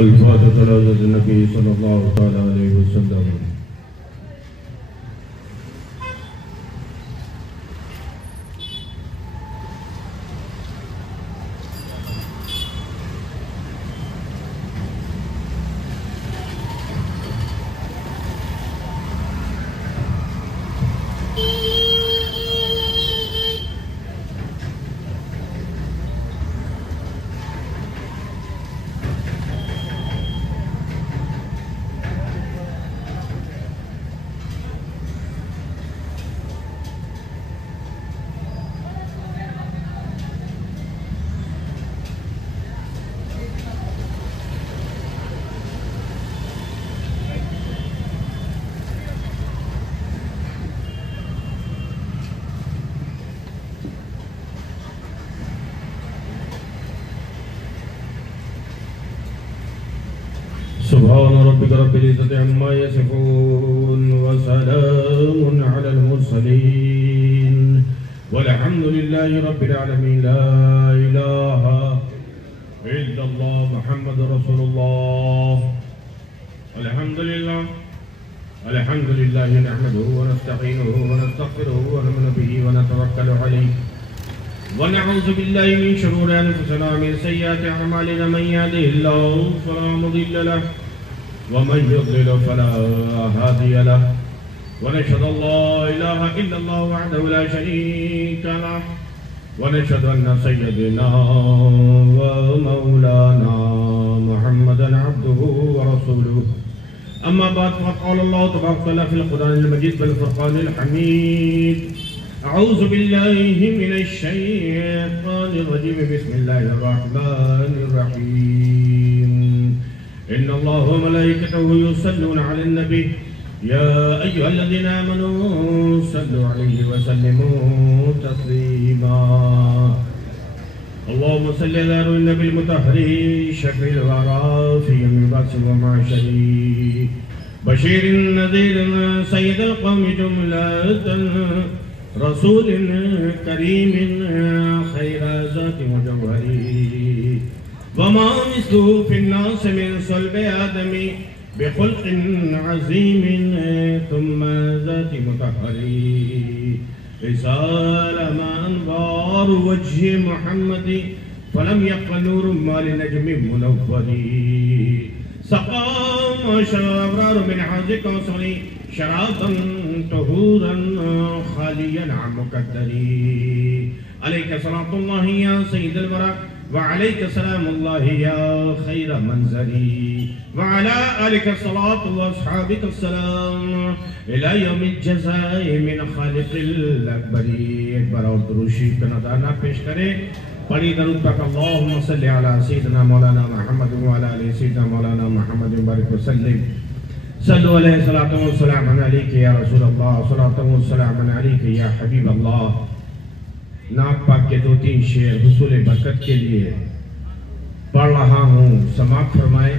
الفاتحة لحضرة النبي صلى الله عليه وسلم. سبحان ربك رب العزة عما يصفون وسلام على المرسلين والحمد لله رب العالمين. لا إله إلا الله محمد رسول الله. الحمد لله نحمده ونستعينه ونستغفره ونؤمن به ونتوكل عليه ونعوذ بالله من شرور أنفسنا ومن سيئات أعمالنا. من يهده الله فلا مضل له ومن يضلل فلا هادي له ونشهد أن لا إله إلا الله وحده لا شريك له ونشهد أن سيدنا ومولانا محمدا عبده ورسوله. أما بعد فقد قال الله تبارك وتعالى في القرآن المجيد والفرقان الحميد: أعوذ بالله من الشيطان الرجيم. بسم الله الرحمن الرحيم. إن الله وملائكته يصلون على النبي يا أيها الذين آمنوا صلوا عليه وسلموا تسليما. اللهم صل على روح النبي المطهر شفيع الورى في يوم البعث ومحشر بشير نذير سيد القوم جملة رسول كريم خير ذات وجوهري وما مثله في الناس من صلب آدم بخلق عظيم ثم ذات مطهري رسالة ما أنوار وجه محمد فلم يبق نور ما لنجم منوري سقام شرار من حوض كوثري شرابا طهورا خاليا عن مكدري. عليك صلاة الله يا سيد الورى وعليك سلام الله يا خير منزلي وعلى آلك الصلاة وأصحابك السلام إلى يوم الجزاء من خالق الأكبر. ایک بار اور درود شریف کا نذرانہ پیش کریں. پڑھی درود پاک اللہم صلی علی سیدنا مولانا محمد وعلی آل سیدنا مولانا محمد وبارک وسلم. صلو علیہ صلاۃ و سلام علیک یا رسول اللہ صلاۃ و سلام علیک یا حبیب اللہ. نعت پاک کے 2-3 شعر حصول برکت کے لیے پڑھ رہا ہوں، سماعت فرمائے.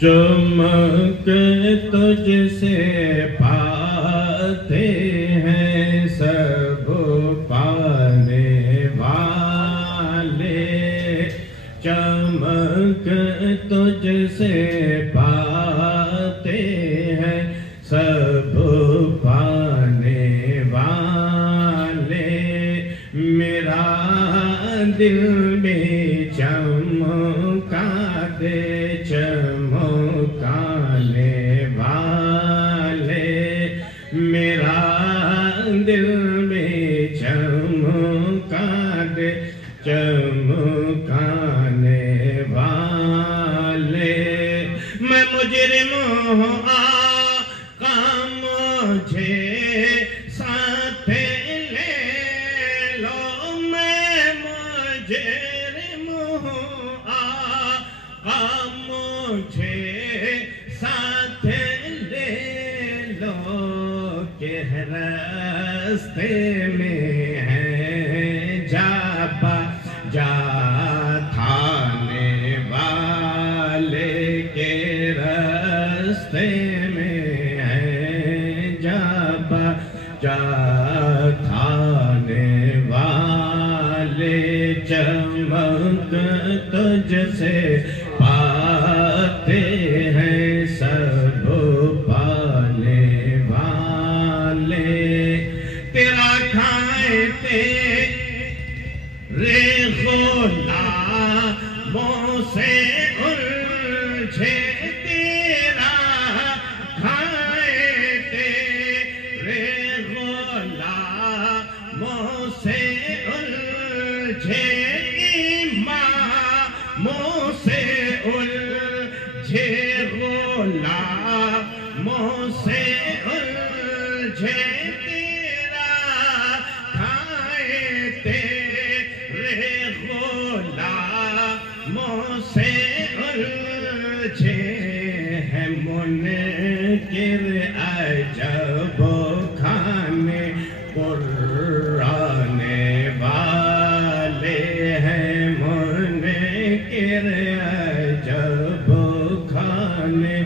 چمک تجھ سے پاتے ہیں سب پانے والے، چمک تجھ سے پاتے ہیں سب پانے والے. میرا دل میں چمکا دے چمکانے والے، میرا دل میں چمکا دے چمکانے والے. میں مجرم ہوں آقا مجھے ساتھ لے لو، میں مجرم ہوں آقا مجھے ساتھ لے لو، کہ راستے میں ہے جا تھانے والے، کے راستے میں ہے جا تھانے والے. چمک تجھ سے پاتے ہیں سب پانے والے، تیرا کھائے تیرے غلاموں سے الجھے، تیرا کھائے تیرے غلاموں سے الجھے، اماموں سے الجھے، غلاموں سے الجھے، تیرا کھائے تیرے غلاموں سے الجھے ہیں، منکر عجب کھانے قرآن والے ہیں، منکر عجب کھانے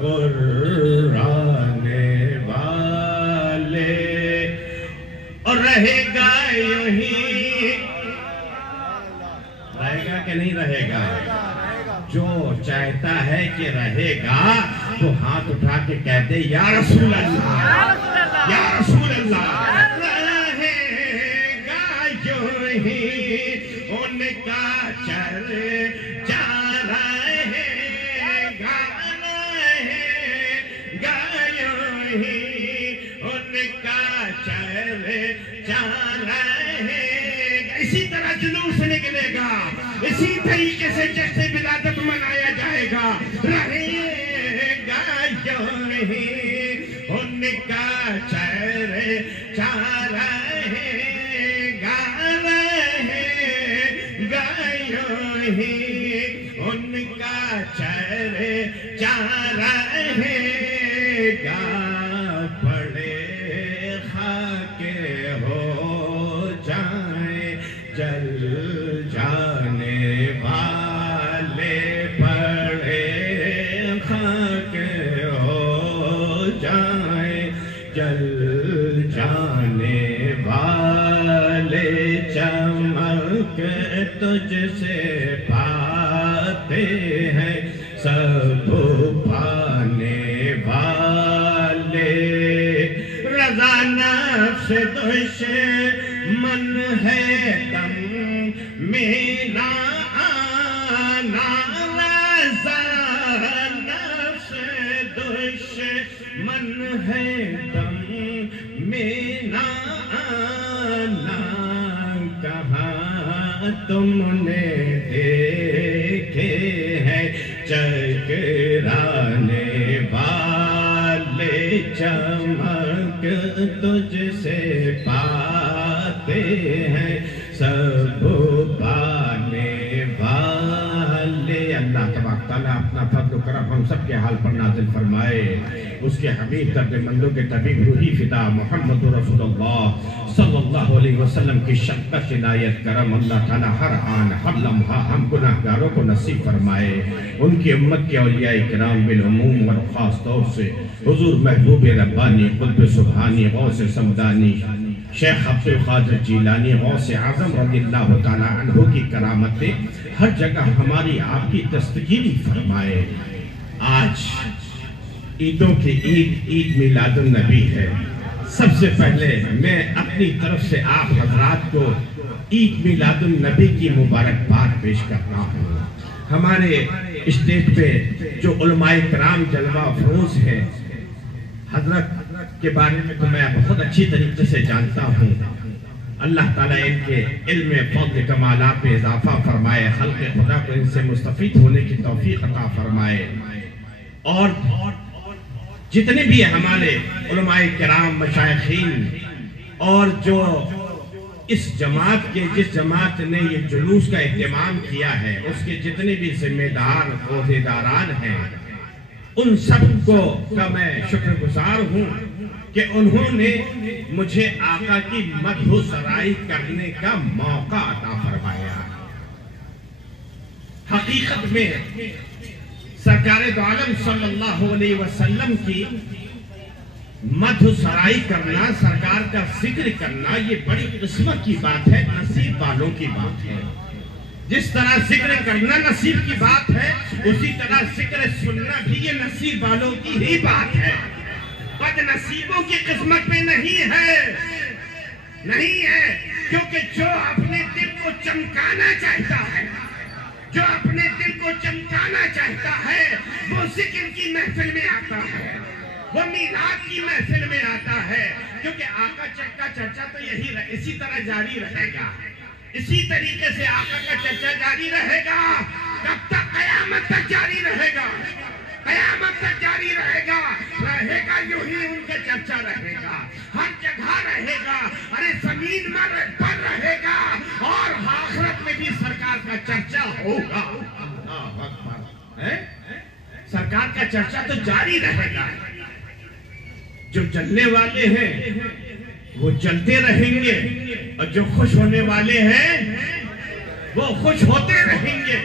قرآن والے، اور رہے گا یوں ہی، رہے گا کہ نہیں رہے گا؟ جو چاہتا ہے کہ رہے گا تو ہاتھ اٹھا کے کہتے یا رسول اللہ، یا رسول اللہ، رہے گا یوں ہی ان کا چرچا، رہے گا، رہے گا یوں ہی ان کا چرچا، رہے گا، اسی طرح جلوس نکلے گا، اسی طریقے سے جشن ولادت منایا جائے گا، رہے گا یوں ہی ان کا چرچا، رہے گا، رہے گا یوں ہی ان کا چرچا، رہے گا، پڑے خاک ہو جائیں جل جانے والے، پڑے خاک ہو جائیں جل جانے والے، چمک تجھ سے پاتے ہیں سب پانے والے، رضا نفس دشمن ہے دم میرا آنا، رضا نفس دشمن ہے دم میرا آنا، کہاں تم نے دیکھے ہیں چکرانے والے، چمک تجھ سے پاتے ہیں سب پانے والے۔ اللہ تبارک تعالیٰ اپنا فضل و کرم ہم سب کے حال پر نازل فرمائے، اس کے حبیب درد مندوں کے طبیب روحی فدا محمد رسول اللہ صلی اللہ علیہ وسلم کی شفقت عنایت کرم اللہ تعالیٰ ہر آن ہر لمحہ ہم گناہگاروں کو نصیب فرمائے، ان کی امت کے اولیاء کرام بالعموم اور خاص طور سے حضور محبوب ربانی قطب سبحانی غوث سمدانی شیخ عبد القادر جیلانی غوث اعظم رضی اللہ تعالیٰ عنہ کی کرامتیں ہر جگہ ہماری آپ کی دستگیری فرمائے۔ آج عیدوں کی عید میلاد النبی ہے، سب سے پہلے میں اپنی طرف سے آپ حضرات کو عید میلاد النبی کی مبارکباد پیش کرتا ہوں۔ ہمارے اسٹیج پہ جو علماء کرام جلوہ افروز ہیں، حضرت کے بارے میں تو میں بہت اچھی طریقے سے جانتا ہوں، اللہ تعالیٰ ان کے علم فضل کمالات میں اضافہ فرمائے، خلق خدا کو ان سے مستفید ہونے کی توفیق عطا فرمائے، اور جتنے بھی ہمارے علماء کرام مشائخین اور جو اس جماعت کے جس جماعت نے یہ جلوس کا اہتمام کیا ہے اس کے جتنے بھی ذمہ دار عہدیداران ہیں، ان سب کو کا میں شکر گزار ہوں کہ انہوں نے مجھے آقا کی مدح و سرائی کرنے کا موقع عطا فرمایا۔ حقیقت میں سرکار دو عالم صلی اللہ علیہ وسلم کی مدح و سرائی کرنا، سرکار کا ذکر کرنا، یہ بڑی قسمت کی بات ہے، نصیب والوں کی بات ہے۔ جس طرح ذکر کرنا نصیب کی بات ہے، اسی طرح ذکر سننا بھی یہ نصیب والوں کی ہی بات ہے، بد نصیبوں کی قسمت میں نہیں ہے، کیونکہ جو اپنے دل کو چمکانا چاہتا ہے، جو اپنے دل کو چمکانا چاہتا ہے، وہ ذکر کی محفل میں آتا ہے، وہ میلاد کی محفل میں آتا ہے، کیونکہ آقا کا چرچا تو اسی طرح جاری رہے گا، اسی طریقے سے آقا کا چرچا جاری رہے گا، کب تک؟ قیامت تک جاری رہے گا، قیامت تک جاری رہے گا یوں ہی ان کا چرچا رہے گا، ہر جگہ رہے گا، ارے زمین پر رہے گا، اور آخرت میں بھی سرکار کا چرچا ہوگا، سرکار کا چرچا تو جاری رہے گا، جو جلنے والے ہیں وہ جلتے رہیں گے، اور جو خوش ہونے والے ہیں وہ خوش ہوتے رہیں گے،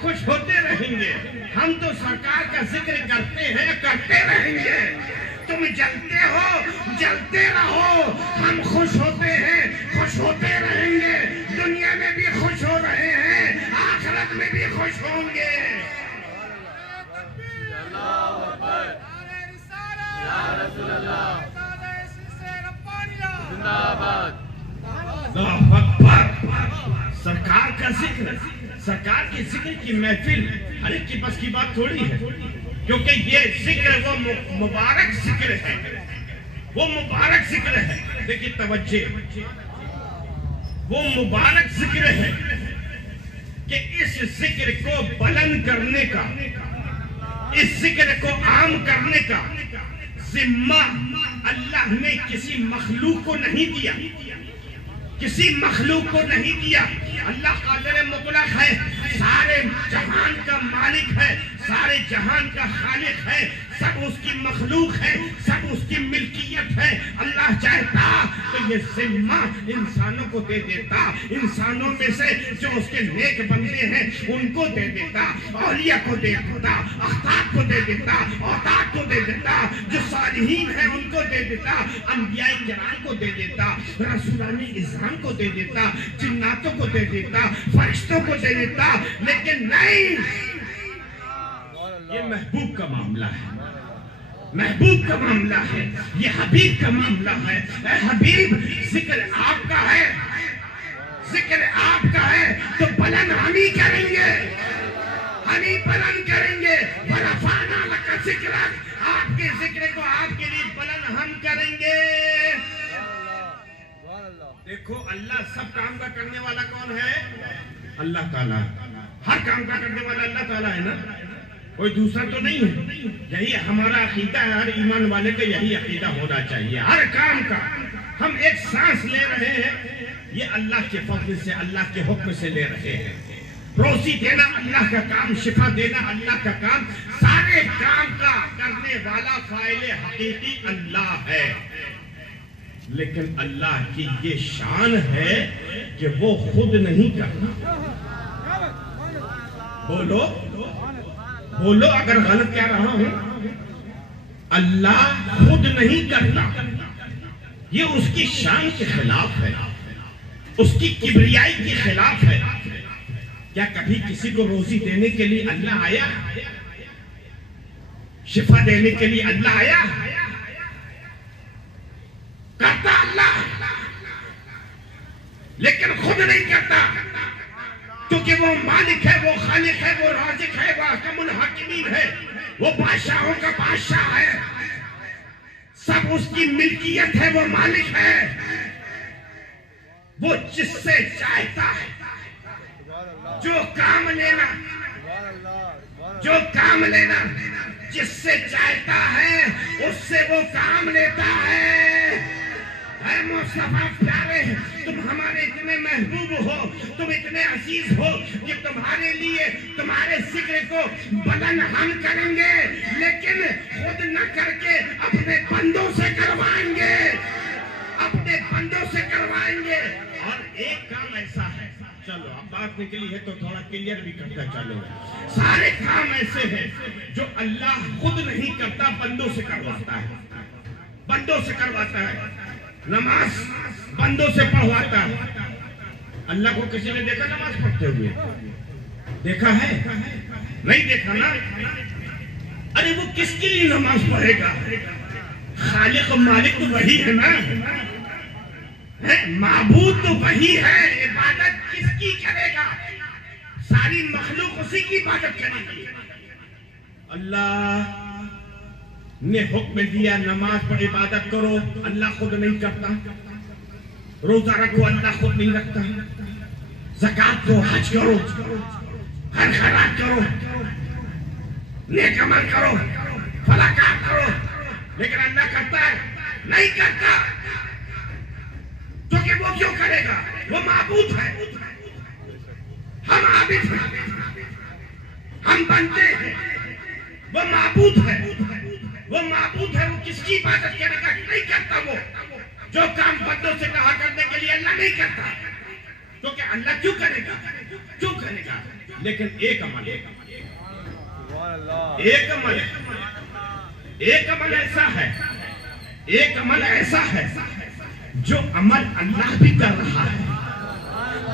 خوش ہوتے رہیں گے۔ ہم تو سرکار کا ذکر کرتے ہیں، کرتے رہیں گے، تم جلتے ہو، جلتے رہو، ہم خوش ہوتے ہیں، خوش ہوتے رہیں گے، دنیا میں بھی خوش ہو رہے ہیں، آخرت میں بھی خوش ہوں گے۔ سرکار کا ذکر، سرکار کے ذکر کی محفل ہر ایک کی بس کی بات تھوڑی ہے، کیونکہ یہ ذکر وہ مبارک ذکر ہے، وہ مبارک ذکر ہے۔ دیکھیں توجہ، وہ مبارک ذکر ہے کہ اس ذکر کو بلند کرنے کا، اس ذکر کو عام کرنے کا ذمہ اللہ نے کسی مخلوق کو نہیں دیا، کسی مخلوق کو نہیں دیا۔ اللہ قادر مطلق ہے، سارے جہان کا مالک ہے، سارے جہان کا خالق ہے، سب اس کی مخلوق ہے، سب اس کی ملکیت ہے۔ اللہ چاہتا تو یہ ذمہ انسانوں کو دے دیتا، انسانوں میں سے جو اس کے نیک بندے ہیں ان کو دے دیتا، اولیاء کو دے دیتا، اخطاب کو دے دیتا، اوتاد کو دے دیتا، جو صالحین ہیں ان کو دے دیتا، انبیاء کرام کو دے دیتا، رسولان اعظام کو دے دیتا، جناتوں کو دے دیتا، فرشتوں کو دے دیتا، لیکن نہیں، یہ محبوب کا معاملہ ہے، محبوب کا معاملہ ہے، یہ حبیب کا معاملہ ہے۔ اے حبیب، ذکر آپ کا ہے، ذکر آپ کا ہے تو بلند ہم ہی کریں گے، ہم ہی بلند کریں گے۔ وَرَفَعْنَا لَكَ ذِكْرَكَ، آپ کے ذکر کو آپ کے لیے بلند ہم کریں گے۔ دیکھو اللہ سب کام کا کرنے والا کون ہے؟ اللہ تعالیٰ، ہر کام کا کرنے والا اللہ تعالیٰ ہے نا، کوئی دوسرا تو نہیں ہے۔ یہی ہمارا عقیدہ ہے، ہر ایمان والے کا یہی عقیدہ ہونا چاہیے، ہر کام کا۔ ہم ایک سانس لے رہے ہیں، یہ اللہ کے فضل سے، اللہ کے حکم سے لے رہے ہیں۔ روزی دینا اللہ کا کام، شفا دینا اللہ کا کام، سارے کام کا کرنے والا فاعل حقیقی اللہ ہے۔ لیکن اللہ کی یہ شان ہے کہ وہ خود نہیں کرتا۔ بولو بولو اگر غلط کہہ رہا ہوں، اللہ خود نہیں کرتا، یہ اس کی شان کے خلاف ہے، اس کی کبریائی کے خلاف ہے۔ کیا کبھی کسی کو روزی دینے کے لیے اللہ آیا؟ شفا دینے کے لیے اللہ آیا؟ کرتا اللہ، لیکن خود نہیں کرتا، کیونکہ وہ مالک ہے، وہ خالق ہے، وہ رازق ہے، وہ احکم الحاکمین ہے، وہ بادشاہوں کا بادشاہ ہے، سب اس کی ملکیت ہے، وہ مالک ہے۔ وہ جس سے چاہتا ہے جو کام لینا جس سے چاہتا ہے اس سے وہ کام لیتا ہے۔ اے مصطفیٰ پیارے، تم ہمارے اتنے محبوب ہو، تم اتنے عزیز ہو کہ تمہارے لیے تمہارے ذکر کو بلند ہم کریں گے، لیکن خود نہ کر کے اپنے بندوں سے کروائیں گے، اپنے بندوں سے کروائیں گے۔ اور ایک کام ایسا ہے، چلو اب بات نکلی ہے تو تھوڑا کلیئر بھی کرتا چلو، سارے کام ایسے ہیں جو اللہ خود نہیں کرتا، بندوں سے کرواتا ہے، بندوں سے کرواتا ہے۔ نماز بندوں سے پڑھواتا ہے، اللہ کو کسی نے دیکھا نماز پڑھتے ہوئے؟ دیکھا ہے؟ نہیں دیکھا نا؟ ارے وہ کس کے لیے نماز پڑھے گا؟ خالق و مالک تو وہی ہے نا، معبود تو وہی ہے، عبادت کس کی کرے گا؟ ساری مخلوق اسی کی عبادت کرے گی۔ اللہ نے حکم دیا نماز پر عبادت کرو، اللہ خود نہیں کرتا۔ روزہ رکھو، اللہ خود نہیں رکھتا۔ زکات کو، حج کرو، ہر خیرات کرو، نیک عمل کرو، فلاح کام کرو، لیکن اللہ کرتا ہے؟ نہیں کرتا۔ تو کہ وہ کیوں کرے گا؟ وہ معبود ہے، ہم عابد ہیں، ہم بنتے ہیں، وہ معبود ہے، وہ معبود ہے، وہ کس کی عبادت کرے گا؟ نہیں کرتا۔ وہ جو کام بندوں سے کہا کرنے کے لیے اللہ نہیں کرتا، تو کہ اللہ کیوں کرے گا؟ کیوں کرے گا؟ لیکن ایک عمل ایسا ہے جو عمل اللہ بھی کر رہا ہے،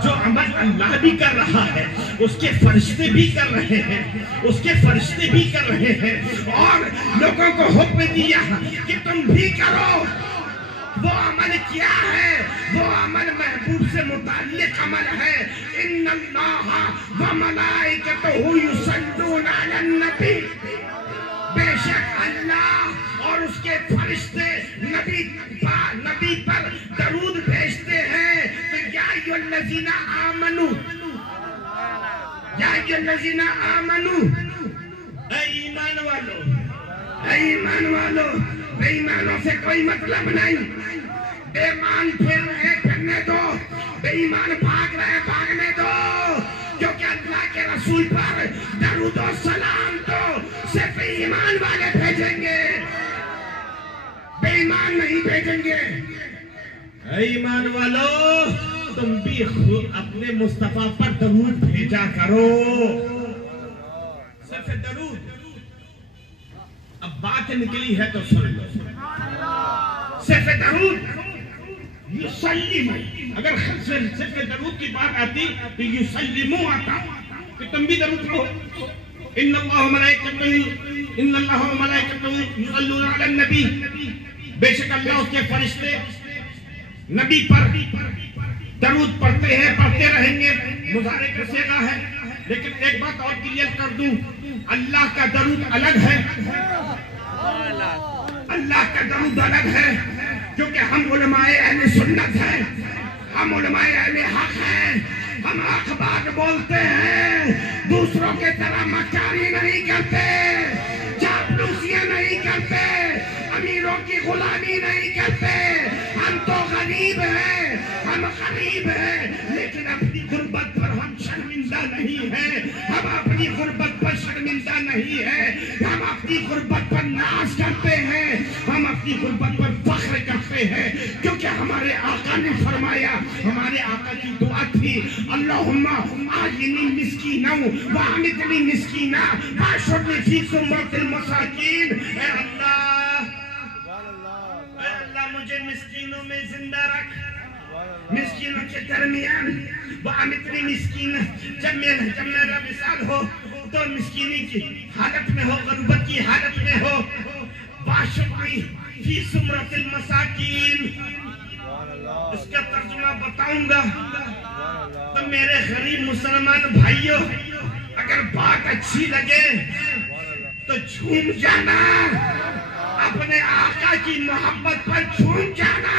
جو عمل اللہ بھی کر رہا ہے، اس کے فرشتے بھی کر رہے ہیں، اس کے فرشتے بھی کر رہے ہیں، اور لوگوں کو حکم دیا کہ تم بھی کرو۔ وہ عمل کیا ہے؟ وہ عمل محبوب سے متعلق عمل ہے۔ ان اللہ و ملائکتہ یصلون علی النبی، بے شک اللہ اور اس کے فرشتے نبی پر درود بھیجتے ہیں۔ تو یا ایھا الذین آمنوا، یا ایھا الذین آمنوا، اے ایمان والو، اے ایمان والو، بے ایمانوں سے کوئی مطلب نہیں۔ بے ایمان پھر رہے پھرنے دو، بے ایمان بھاگ رہے بھاگنے دو، کیونکہ اللہ کے رسول پر درود و سلام تو صرف ایمان والے بھیجیں گے، بے ایمان نہیں بھیجیں گے۔ اے ایمان والو، تم بھی اپنے مصطفیٰ پر درود بھیجا کرو، صرف درود۔ اب بات نکلی ہے تو سن لو، صرف درود یسلم، اگر صرف درود کی بات آتی تو یسلمو آتا کہ تم بھی درود پڑھو۔ ان اللہ و ملائکتہ یصلون علی النبی، بے شک اللہ اس کے فرشتے نبی پر درود پڑھتے ہیں، پڑھتے رہیں گے۔ مضارع کا صیغہ ہے، لیکن ایک بات اور کلیئر کر دوں، اللہ کا درود الگ ہے، اللہ کا درود الگ ہے، کیونکہ ہم علماء اہل سنت ہیں، ہم علماء اہل حق ہیں، ہم حق بات بولتے ہیں، دوسروں کے طرح مکاری نہیں کرتے، چاپلوسیاں نہیں کرتے، امیروں کی غلامی نہیں کرتے۔ ہم تو غریب ہیں، ہم غریب ہیں، لیکن اپنی غربت پر ہم شرمندہ نہیں ہیں، ہم اپنی غربت پر شرمندہ نہیں ہیں، ہم اپنی غربت پر ناز کرتے ہیں، ہم اپنی غربت پر فخر کرتے ہیں، کیونکہ ہمارے آقا نے فرمایا، ہمارے آقا کی دعا تھی، اللہم آجنی مسکینہ وعمدنی مسکینہ واشرنی فی زمرۃ المساکین۔ اے اللہ مجھے مسکینوں میں زندہ رکھ، مسکینوں کے درمیان، وعمدنی مسکینہ، جب میرا مثال ہو تو مسکینی کی حالت میں ہو، غربت کی حالت میں ہو، واشرنی فی زمرۃ المساکین۔ اس کا ترجمہ بتاؤں گا تو میرے غریب مسلمان بھائیوں، اگر بات اچھی لگے تو جھوم جانا، اپنے آقا کی محبت پر جھوم جانا،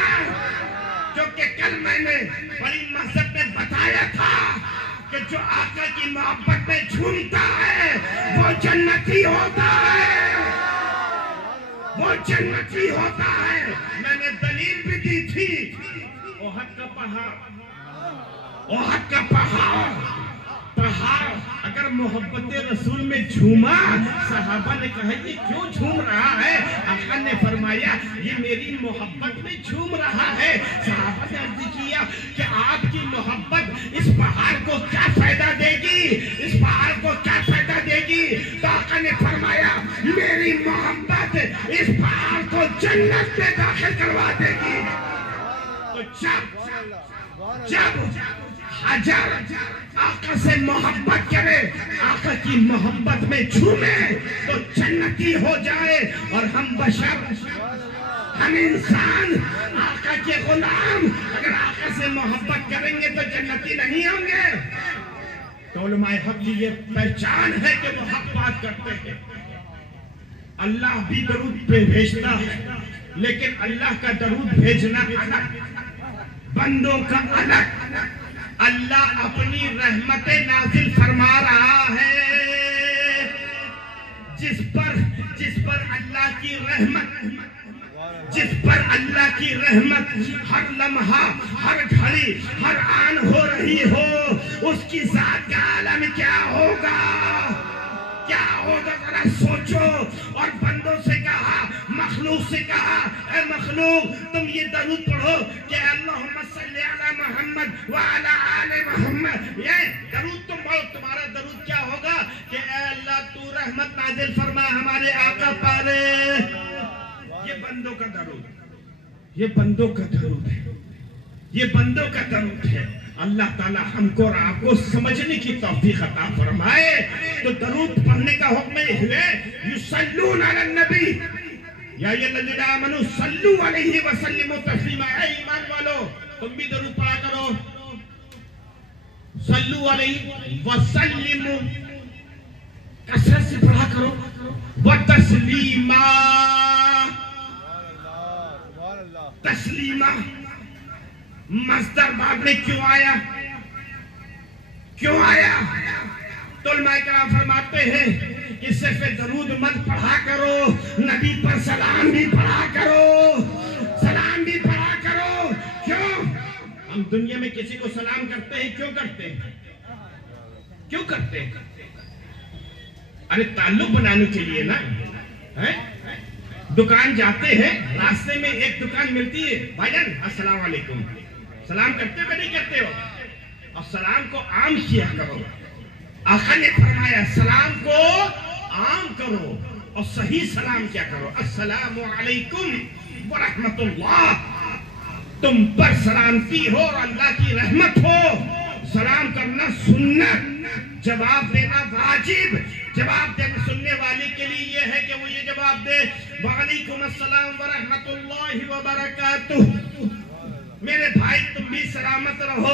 جو کہ کل میں نے بڑی مذہب میں بتایا تھا کہ جو آقا کی محبت میں جھومتا ہے وہ جنتی ہوتا ہے، وہ جنتی ہوتا ہے۔ میں نے دلیل بھی دی تھی، احد کا پہاڑ اگر محبت رسول میں جھوما، صحابہ نے کہا یہ کیوں جھوم رہا ہے؟ آقا نے فرمایا یہ میری محبت میں جھوم رہا ہے۔ صحابہ نے عرض کیا کہ آپ کی محبت اس پہاڑ کو کیا فائدہ دے گی، اس پہاڑ کو کیا فائدہ دے گی؟ تو آقا نے فرمایا میری محبت اس پہاڑ کو جنت میں داخل کروا دے گی۔ تو جب اجر آقا سے محبت کرے، آقا کی محبت میں جھومے تو جنتی ہو جائے، اور ہم بشر، ہم انسان، آقا کے غلام اگر آقا سے محبت کریں گے تو جنتی نہیں ہوں گے۔ تو علماء حق کی یہ پہچان ہے کہ وہ حق بات کرتے ہیں۔ اللہ بھی درود پہ بھیجتا ہے، لیکن اللہ کا درود بھیجنا الگ، بندوں کا الگ۔ اللہ اپنی رحمت نازل فرما رہا ہے، جس پر اللہ کی رحمت، جس پر اللہ کی رحمت ہر لمحہ، ہر گھڑی، ہر آن ہو رہی ہو، اس کی ذات کا عالم کیا ہوگا؟ کیا ہوگا ذرا سوچو۔ اور بندوں سے کہا، مخلوق سے کہا، اے مخلوق تم یہ درود پڑھو کہ اللہم صلی علی محمد وعلی آل محمد۔ یہ درود تم پڑھو، تمہارا درود کیا ہوگا کہ اے اللہ تو رحمت نازل فرما ہمارے آقا پر۔ یہ بندوں کا درود، یہ بندوں کا درود ہے، یہ بندوں کا درود ہے۔ اللہ تعالی ہم کو اور آپ کو سمجھنے کی توفیق عطا فرمائے۔ تو درود پڑھنے کا حکم ہے، یصلون علی النبی یا الذین آمنوا صلوا علیہ وسلموا تسلیما۔ اے ایمان والو تم بھی درود پڑھا کرو، صلوا علیہ وسلموا، کثرت سے پڑھا کرو، وتسلیما، تسلیمہ۔ مصدر بعد میں کیوں آیا؟ کیوں آیا؟ تو علماء کرام فرماتے ہیں کہ صرف درود مت پڑھا کرو، نبی پر سلام بھی پڑھا کرو، سلام بھی پڑھا کرو۔ کیوں؟ ہم دنیا میں کسی کو سلام کرتے ہیں، کیوں کرتے ہیں؟ کیوں کرتے ہیں؟ ارے تعلق بنانے کے لیے نا۔ دکان جاتے ہیں، راستے میں ایک دکان ملتی ہے، بھائی جان السلام علیکم، سلام کرتے ہو کہ نہیں کرتے ہو؟ اور سلام کو عام کیا کرو۔ آقا نے فرمایا سلام کو عام کرو اور صحیح سلام کیا کرو، السلام علیکم ورحمت اللہ، تم پر سلامتی ہو اور اللہ کی رحمت ہو۔ سلام کرنا سنت، جواب دینا واجب۔ جواب دینا سننے والے کے لیے یہ ہے کہ وہ یہ جواب دے، وعلیکم السلام ورحمت اللہ وبرکاتہ۔ میرے بھائی تم بھی سلامت رہو،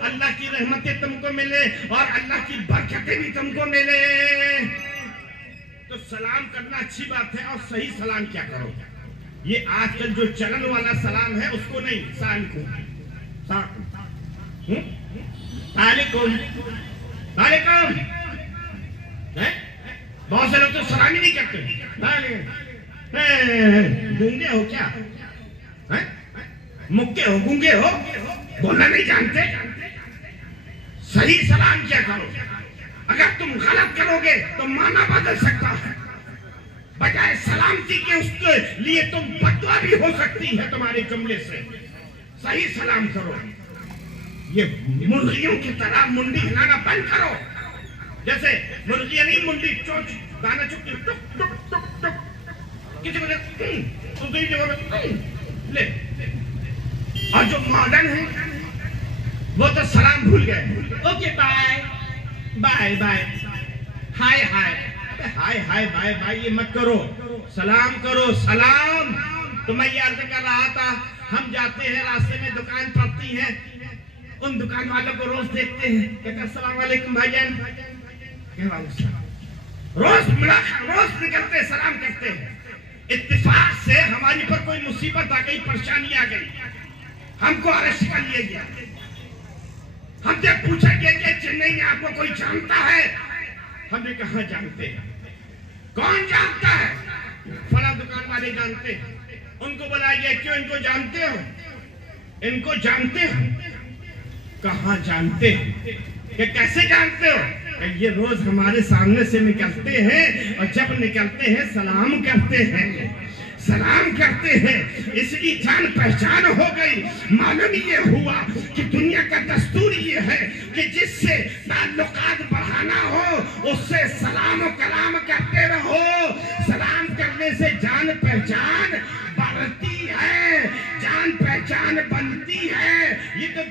اللہ کی رحمتیں تم کو ملے اور اللہ کی برکتیں بھی تم کو ملے۔ تو سلام کرنا اچھی بات ہے، اور صحیح سلام کیا کرو؟ یہ آج کل جو چلن والا سلام ہے اس کو نہیں، سالکم، سالکم، سالکم۔ بہت سے لوگ تو سلام ہی نہیں کرتے، گونگے ہو کیا؟ مکے ہو، گونگے ہو، بولنا نہیں جانتے؟ صحیح سلام کیا کرو۔ اگر تم غلط کرو گے تو معنی بدل سکتا ہے، بجائے سلامتی کے اس کے لیے تم بددعا بھی ہو سکتی ہے تمہارے جملے سے۔ صحیح سلام کرو۔ یہ مرغیوں کی طرح منڈی ہلانا بند کرو، جیسے مرغیاں نہیں منڈی چونچ دانا چکتی ٹک ٹک ٹک ٹک، کسی کو لے۔ اور جو ماڈرن ہیں وہ تو سلام بھول گئے، اوکے بائے بائے بائے، ہائے ہائے، ہائے ہائے بائے بائے یہ مت کرو، سلام کرو، سلام۔ تو میں یہ عرض کر رہا تھا، ہم جاتے ہیں راستے میں دکان پڑتی ہے، ان دکان والوں کو روز دیکھتے ہیں، کہتے ہیں السلام علیکم بھائی جان، روز نکلتے سلام کرتے ہیں۔ اتفاق سے ہماری پر کوئی مصیبت آ گئی، پریشانی آ گئی، ہم کو اریسٹ کر لیا گیا، ہم سے پوچھا گیا کہ چنئی میں آپ کو کوئی جانتا ہے؟ ہم نے کہا جانتے ہیں۔ کون جانتا ہے؟ فلاں دکان والے جانتے ہیں۔ ان کو بلایا گیا، کیوں ان کو جانتے ہو؟ ان کو جانتے ہو؟ کہاں جانتے ہیں؟ کہ کیسے جانتے ہو؟ کہ یہ روز ہمارے سامنے سے نکلتے ہیں اور جب نکلتے ہیں سلام کرتے ہیں، سلام کرتے ہیں، اس کی جان پہچان ہو گئی۔ معلوم یہ ہوا کہ دنیا کا دستور یہ ہے کہ جس سے تعلقات بڑھانا ہو اس سے سلام و کلام کرتے رہو۔ سلام کرنے سے جان پہچان بڑھتی ہے، جان پہچان بنتی ہے۔ یہ تو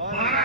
12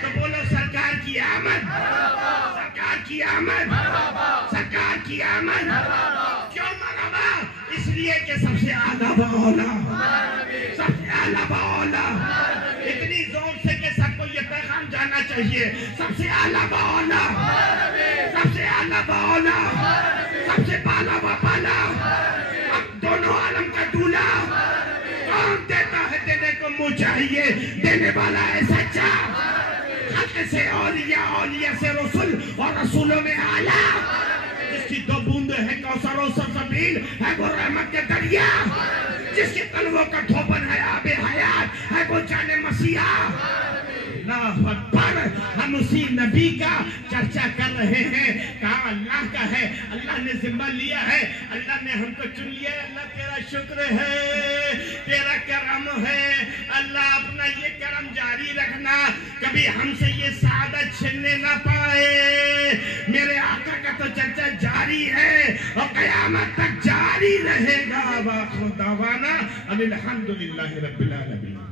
تو بولو سرکار کی آمد، سرکار کی آمد، سرکار کی آمد۔ کیوں مرحبا؟ اس لیے کہ سب سے اعلیٰ باولا، سب سے اعلیٰ باولا، اتنی زور سے کہ سب کو یہ پیغام جانا چاہیے، سب سے اعلیٰ باولا، سب سے اعلیٰ باولا، سب سے بالا بالا، اب دونوں عالم کا دولہ کون دیتا ہے؟ دینے کو منہ چاہیے، دینے والا ہے سچا، حق سے اولیاء، اولیاء سے رسول اور رسولوں میں اعلیٰ، جس کی دو بوندے ہیں کوثر و سلسبیل ہے وہ رحمت کے دریا، جس کے تلووں کا دھوپن ہے آب حیات ہے وہ جان مسیحا۔ اللہ اکبر، ہم اسی نبی کا چرچا کر رہے ہیں، کہا اللہ کا ہے، اللہ نے ذمہ لیا ہے، اللہ نے ہم کو چن لیا ہے۔ اللہ تیرا شکر ہے، تیرا کرم ہے، اللہ اپنا یہ کرم جاری رکھنا، کبھی ہم سے یہ سعادت چھننے نہ پائے۔ میرے آقا کا تو چرچا جاری ہے اور قیامت تک جاری رہے گا۔ وآخر دعوانا ان الحمدللہ رب العالمین۔